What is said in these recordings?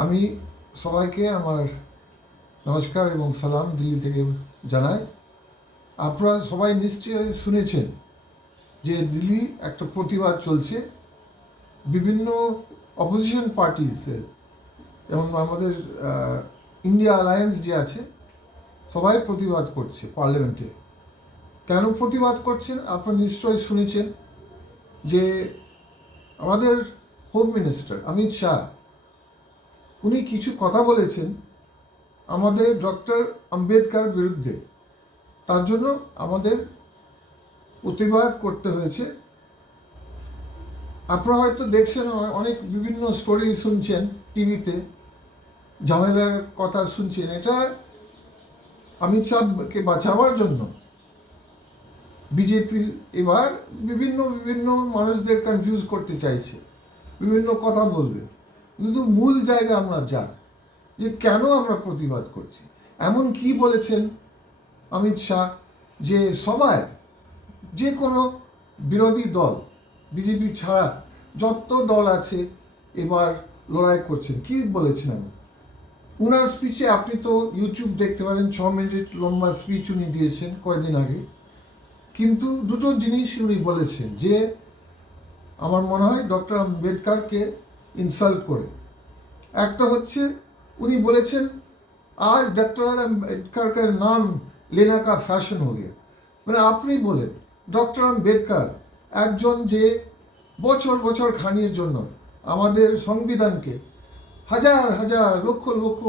আমি সবাইকে আমার নমস্কার এবং সালাম দিল্লি থেকে জানাই। আপনারা সবাই নিশ্চয়ই শুনেছেন যে দিল্লি একটা প্রতিবাদ চলছে। বিভিন্ন অপোজিশন পার্টিসের যেমন আমাদের ইন্ডিয়া অ্যালায়েন্স যে আছে, সবাই প্রতিবাদ করছে পার্লামেন্টে কেন প্রতিবাদ করছেন? আপনারা নিশ্চয়ই শুনেছেন যে আমাদের হোম মিনিস্টার অমিত শাহ উনি কিছু কথা বলেছেন আমাদের ডক্টর আম্বেদকার বিরুদ্ধে। তার জন্য আমাদের প্রতিবাদ করতে হয়েছে। আপনারা হয়তো দেখছেন, অনেক বিভিন্ন স্টোরি শুনছেন টিভিতে, ঝামেলার কথা শুনছেন। এটা অমিত শাহকে বাঁচাবার জন্য। বিজেপি এবার বিভিন্ন বিভিন্ন মানুষদের কনফিউজ করতে চাইছে। বিভিন্ন কথা বলবে। কিন্তু মূল জায়গা আমরা যা, যে কেন আমরা প্রতিবাদ করছি? এমন কি বলেছেন অমিত শাহ যে সবাই, যে কোনো বিরোধী দল, বিজেপি ছাড়া যত দল আছে এবার লড়াই করছেন, কি বলেছেন আমি উনার স্পিচে আপনি তো ইউটিউব দেখতে পারেন, ছ মিনিট লম্বা স্পিচ উনি দিয়েছেন কয়েকদিন আগে। কিন্তু দুটো জিনিস উনি বলেছেন, যে আমার মনে হয় ডক্টর আম্বেদকারকে ইনসাল্ট করে। একটা হচ্ছে উনি বলেছেন, আজ ডক্টর আম্বেদকর নাম লেনাকা ফ্যাশন হয়ে গিয়ে। মানে আপনি বলেন ডক্টর আম্বেদকর একজন যে বছর বছর খানির জন্য আমাদের সংবিধানকে হাজার হাজার লক্ষ লক্ষ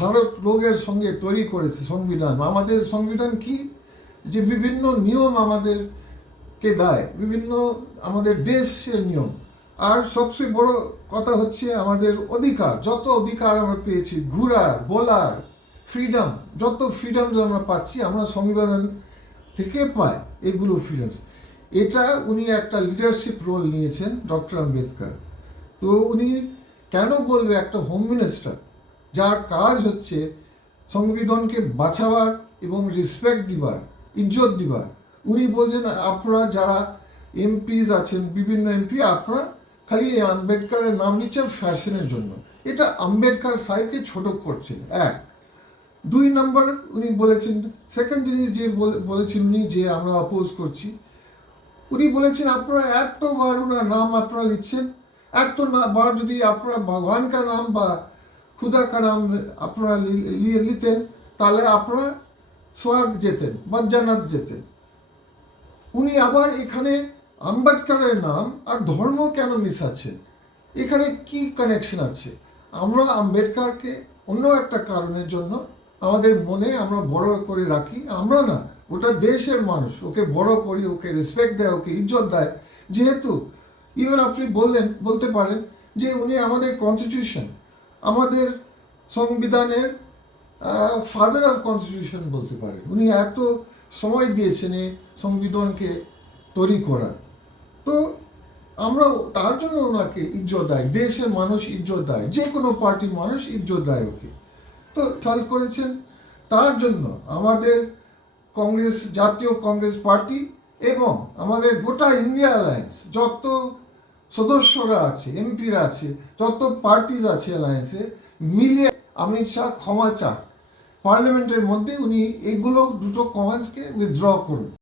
ভারত লোকের সঙ্গে তৈরি করেছে সংবিধান, আমাদের সংবিধান কি? যে বিভিন্ন নিয়ম আমাদেরকে দেয়, বিভিন্ন আমাদের দেশের নিয়ম। আর সবচেয়ে বড় কথা হচ্ছে আমাদের অধিকার। যত অধিকার আমরা পেয়েছি, ঘুরার, বলার ফ্রিডম যত ফ্রিডম আমরা পাচ্ছি, আমরা সংবিধান থেকে পাই এগুলো ফ্রিডমস এটা উনি একটা লিডারশিপ রোল নিয়েছেন ডক্টর আম্বেদকর। তো উনি কেন বলবে একটা হোম মিনিস্টার যার কাজ হচ্ছে সংবিধানকে বাঁচাবার এবং রেসপেক্ট দিবার, ইজ্জত দিবার। উনি বলছেন, আপনারা যারা এমপিজ আছেন, বিভিন্ন এমপি, আপনারা খালি এই আম্বেদকারের নাম নিচ্ছেন ফ্যাশনের জন্য। এটা আম্বেদকার সাহেবকে ছোট করছেন, এক। দুই নম্বর উনি বলেছেন সেকেন্ড জিনিস যে বলে- বলেছেন উনি যে আমরা অপোজ করছি, উনি বলেছেন আপনারা এতবার ওনার নাম আপনারা লিখছেন, এত না, বার যদি আপনারা ভগবান কা নাম বা খুদা কা নাম আপনারা লিয়ে লিতেন, তাহলে আপনারা সোয়াগ যেতেন বা জান্নাত যেতেন। উনি আবার এখানে আম্বেদকরের নাম আর ধর্ম কেন মিস আছে? এখানে কি কানেকশন আছে? আমরা আম্বেদকরকে অন্য একটা কারণের জন্য আমাদের মনে আমরা বড় করে রাখি। আমরা না, গোটা দেশের মানুষ, ওকে বড় করি, ওকে রেসপেক্ট দেয়, ওকে ইজ্জত দেয়। যেহেতু ইভেন আপনি বললেন, বলতে পারেন যে উনি আমাদের কনস্টিটিউশন আমাদের সংবিধানের ফাদার অফ কনস্টিটিউশন বলতে পারেন। উনি এত সময় দিয়েছেন এই সংবিধানকে তৈরি করার তো আমরা তার জন্য ওনাকে ইজ্জত দেয়, দেশের মানুষ ইজ্জত দেয় যে কোনো পার্টির মানুষ ইজ্জত দেয় ওকে। তো চাল করেছেন। তার জন্য আমাদের কংগ্রেস, জাতীয় কংগ্রেস পার্টি এবং আমাদের গোটা ইন্ডিয়া অ্যালায়েন্স, যত সদস্যরা আছে, এমপিরা আছে, যত পার্টিজ আছে অ্যালায়েন্সে, মিলিয়ে অমিত শাহ ক্ষমা চাক। পার্লামেন্টের মধ্যে উনি এইগুলো দুটো কমেন্টসকে উইথড্র করুন।